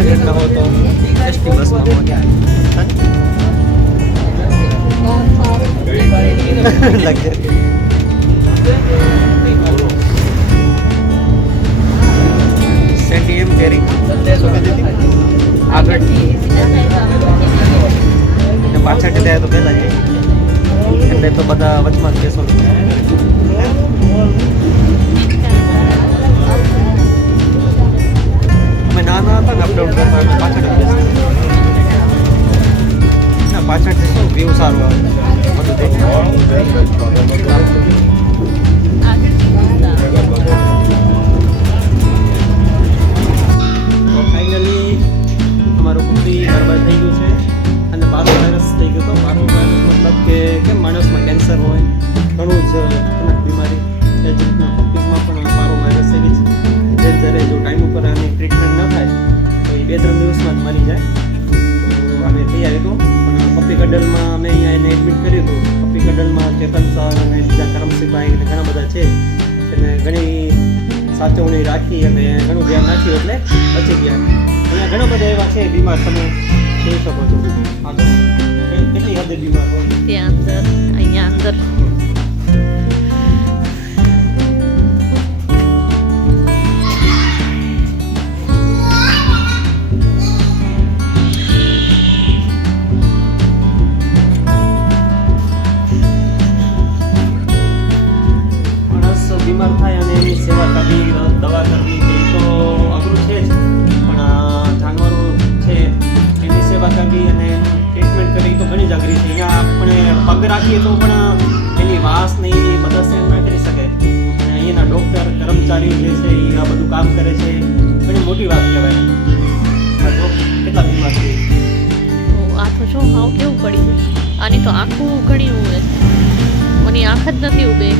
Accident ન હોય તો એસટી બસમાં લાગે સેન્ટી એમ કેરી આગળ પાછળ જાય તો પહેલા જાય એટલે તો બધા વચમાં જ બેસો અમે નાના હતા ને અપડાઉન કરતા એટલે પાછળ જ બેસતા ના પાછળથી શું વ્યૂ સારું આવે બધું ફાઇનલી અમારું કુંડી બરબાદ થઈ ગયું છે અને પારો વાયરસ થઈ ગયો હતો. પારો વાયરસ મતલબ કે કેમ માણસમાં કેન્સર હોય ઘણું જ ખતરનાક બીમારી એ જ રીતના પપ્પીઝમાં પણ પારો વાયરસ એવી જ જ્યારે જો ટાઈમ ઉપર આની ટ્રીટમેન્ટ ન થાય તો એ 2-3 દિવસમાં જ મરી જાય. તો અમે તૈયારી તો પણ પપ્પી કડલમાં અમે અહીંયા એને એડમિટ કર્યું હતું. પપ્પી કડલમાં ચેતન સર અને બીજા કરમસિંહભાઈ અને ઘણા બધા છે એને ઘણી સાચવણી રાખી અને ઘણું ધ્યાન રાખ્યું એટલે બચી ગયા. અહીંયા ઘણા બધા એવા છે બીમાર તમે જોઈ શકો છો. કેટલી હદે બીમાર હોય ત્યાં અંદર અહીંયા અંદર માણસ બીમાર થાય અને એની સેવા કરવી દવા કરવી એ તો અઘરું છે જ પણ જાનવરો છે એની સેવા કરવી અને ટ્રીટમેન્ટ કરવી તો ઘણી જ અઘરી છે. અહીંયા આપણે પગ રાખીએ તો પણ એની વાસની મદદ સહેન ના કરી શકે અને અહીંયાના ડૉક્ટર કર્મચારીઓ જે છે એ આ બધું કામ કરે છે ઘણી મોટી વાત કહેવાય. આ જો કેટલા બીમાર છે આ તો જો હાવ કેવું પડી છે. આની તો આખું ઘણી ઉભે મને આંખ જ નથી ઉભે.